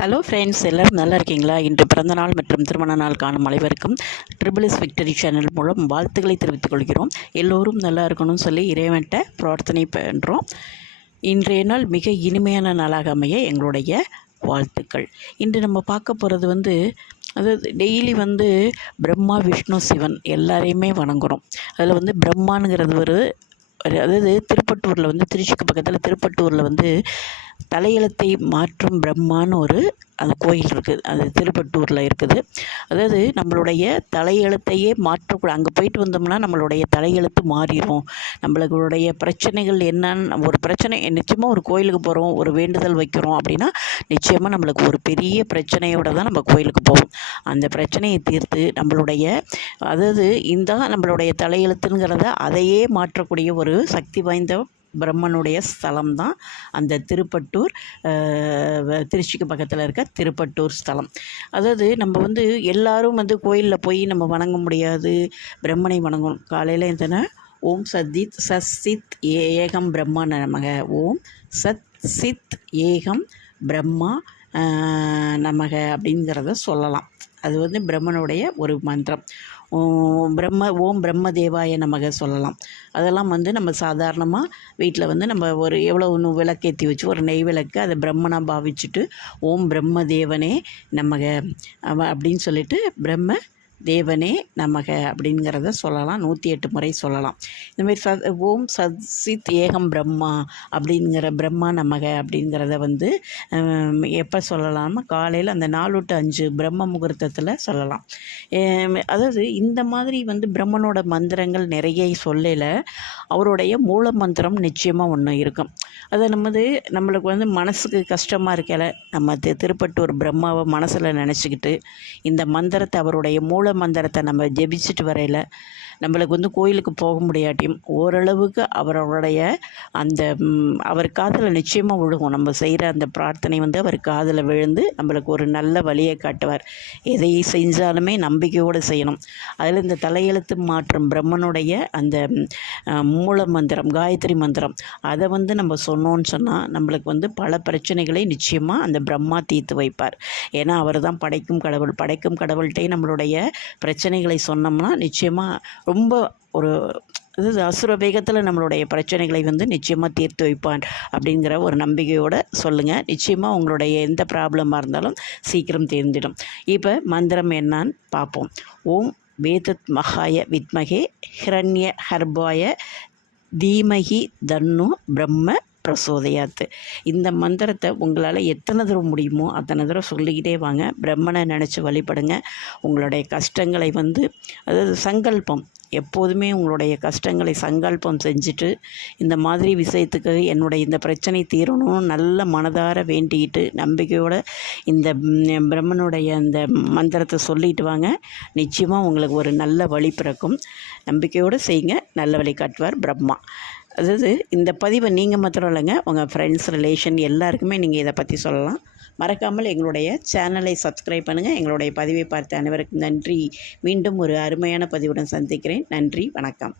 Hello friends எல்லோரும் நல்லா இருக்கீங்களா? இன்று பிறந்தநாள் மற்றும் திருமண நாள் காணும் அனைவருக்கும் ட்ரிபிள் எஸ் விக்டரி சேனல் மூலம் வாழ்த்துக்களை தெரிவித்துக் கொள்கிறோம். எல்லோரும் நல்லா இருக்கணும்னு சொல்லி இறைவன்ட்ட பிரார்த்தனை பண்ணுறோம் இன்றைய நாள் மிக இனிமையான நாளாக அமைய எங்களுடைய வாழ்த்துக்கள். இன்று நம்ம பார்க்க போகிறது வந்து அதாவது டெய்லி வந்து பிரம்மா விஷ்ணு சிவன் எல்லாரையுமே வணங்குகிறோம் அதில் வந்து பிரம்மானுங்கிறது ஒரு அதாவது திருப்பட்டூரில் வந்து திருச்சிக்கு பக்கத்தில் திருப்பட்டூரில் வந்து தலையெழுத்தை மாற்றும் பிரம்மான்னு ஒரு அந்த கோயில் இருக்குது அது திருப்பட்டூரில் இருக்குது. அதாவது நம்மளுடைய தலையெழுத்தையே மாற்றக்கூடாது அங்கே போயிட்டு வந்தோம்னா நம்மளுடைய தலையெழுத்து மாறிடும் நம்மளுடைய பிரச்சனைகள் என்னன்னு ஒரு பிரச்சனை நிச்சயமாக ஒரு கோயிலுக்கு போகிறோம் ஒரு வேண்டுதல் வைக்கிறோம் அப்படின்னா நிச்சயமாக நம்மளுக்கு ஒரு பெரிய பிரச்சனையோடு தான் நம்ம கோயிலுக்கு போவோம். அந்த பிரச்சனையை தீர்த்து நம்மளுடைய அதாவது இந்த நம்மளுடைய தலையெழுத்துங்கிறத அதையே மாற்றக்கூடிய ஒரு சக்தி வாய்ந்த பிரம்மனுடைய ஸ்தலம் தான் அந்த திருப்பட்டூர் திருச்சிக்கு பக்கத்தில் இருக்க திருப்பட்டூர் ஸ்தலம். அதாவது நம்ம வந்து எல்லாரும் வந்து கோயிலில் போய் நம்ம வணங்க முடியாது பிரம்மனை வணங்கணும். காலையில் எத்தனை ஓம் சத்தித் சசித் ஏகம் பிரம்மா நமக. ஓம் சத் சித் ஏகம் பிரம்மா நமக அப்படிங்கிறத சொல்லலாம். அது வந்து பிரம்மனுடைய ஒரு மந்திரம். பிரம்ம ஓம் பிரம்ம தேவாய நமக சொல்லலாம். அதெல்லாம் வந்து நம்ம சாதாரணமாக வீட்டில் வந்து நம்ம ஒரு எவ்வளோ ஒன்று விளக்கேற்றி வச்சு ஒரு நெய் விளக்கு அதை பிரம்மனாக பாவிச்சுட்டு ஓம் பிரம்ம தேவனே நமக அப்படின்னு சொல்லிட்டு பிரம்ம தேவனே நமக அப்படிங்கிறத சொல்லலாம். நூற்றி எட்டு முறை சொல்லலாம். இந்தமாரி ச ஓம் சத்சித் ஏகம் பிரம்மா அப்படிங்கிற பிரம்மா நமக அப்படிங்கிறத வந்து எப்போ சொல்லலாமா காலையில் அந்த நாலு டு அஞ்சு பிரம்ம முகூர்த்தத்தில் சொல்லலாம். அதாவது இந்த மாதிரி வந்து பிரம்மனோட மந்திரங்கள் நிறைய சொல்லலை அவருடைய மூல மந்திரம் நிச்சயமாக ஒன்று இருக்கும். அதை நம்மது நம்மளுக்கு வந்து மனசுக்கு கஷ்டமாக இருக்கல நம்ம திருப்பட்டூர் பிரம்மாவை மனசில் நினச்சிக்கிட்டு இந்த மந்திரத்தை அவருடைய மூல மந்திரத்தை நம்ம ஜெபிச்சுட்டு வரையில் நம்மளுக்கு வந்து கோயிலுக்கு போக முடியாட்டியும் ஓரளவுக்கு அவருடைய அந்த அவர் காதில் நிச்சயமாக விழுகும். நம்ம செய்கிற அந்த பிரார்த்தனை வந்து அவர் காதில் விழுந்து நம்மளுக்கு ஒரு நல்ல வழியை காட்டுவார். எதை செஞ்சாலுமே நம்பிக்கையோடு செய்யணும். அதில் இந்த தலையெழுத்து மாற்றம் பிரம்மனுடைய அந்த மூல மந்திரம் காயத்ரி மந்திரம் அதை வந்து நம்ம சொன்னோன்னு சொன்னால் நம்மளுக்கு வந்து பல பிரச்சனைகளை நிச்சயமாக அந்த பிரம்மா தீர்த்து வைப்பார். ஏன்னா அவர் தான் படைக்கும் கடவுள். படைக்கும் கடவுள்கிட்டே நம்மளுடைய பிரச்சனைகளை சொன்னோம்னா நிச்சயமாக ரொம்ப ஒரு இது அசுர வேகத்தில் நம்மளுடைய பிரச்சனைகளை வந்து நிச்சயமாக தீர்த்து வைப்பான் அப்படிங்கிற ஒரு நம்பிக்கையோடு சொல்லுங்கள் நிச்சயமாக உங்களுடைய எந்த ப்ராப்ளமாக இருந்தாலும் சீக்கிரம் தீர்ந்துடும். இப்போ மந்திரம் என்னான்னு பார்ப்போம். ஓம் வேதத் மகாய வித்மகே ஹிரண்ய ஹர்பாய தீமகி தன்னு பிரம்ம பிரசோதையாத்து. இந்த மந்திரத்தை உங்களால் எத்தனை தூரம் முடியுமோ அத்தனை தூரம் சொல்லிக்கிட்டே வாங்க. பிரம்மனை நினச்சி வழிபடுங்க. உங்களுடைய கஷ்டங்களை வந்து அதாவது சங்கல்பம். எப்போதுமே உங்களுடைய கஷ்டங்களை சங்கல்பம் செஞ்சுட்டு இந்த மாதிரி விஷயத்துக்கு என்னுடைய இந்த பிரச்சனை தீரணும் நல்ல மனதார வேண்டிக்கிட்டு நம்பிக்கையோடு இந்த பிரம்மனுடைய அந்த மந்திரத்தை சொல்லிட்டு வாங்க. நிச்சயமாக உங்களுக்கு ஒரு நல்ல வழி பிறக்கும். நம்பிக்கையோடு செய்யுங்க. நல்ல வழி காட்டுவார் பிரம்மா. அதாவது இந்த பதிவை நீங்கள் மாத்திரம் இல்லைங்க உங்கள் ஃப்ரெண்ட்ஸ் ரிலேஷன் எல்லாருக்குமே நீங்கள் இதை பற்றி சொல்லலாம். மறக்காமல் எங்களுடைய சேனலை சப்ஸ்கிரைப் பண்ணுங்கள் எங்களுடைய பதிவை பார்த்த அனைவருக்கும் நன்றி. மீண்டும் ஒரு அருமையான பதிவுடன் சந்திக்கிறேன். நன்றி. வணக்கம்.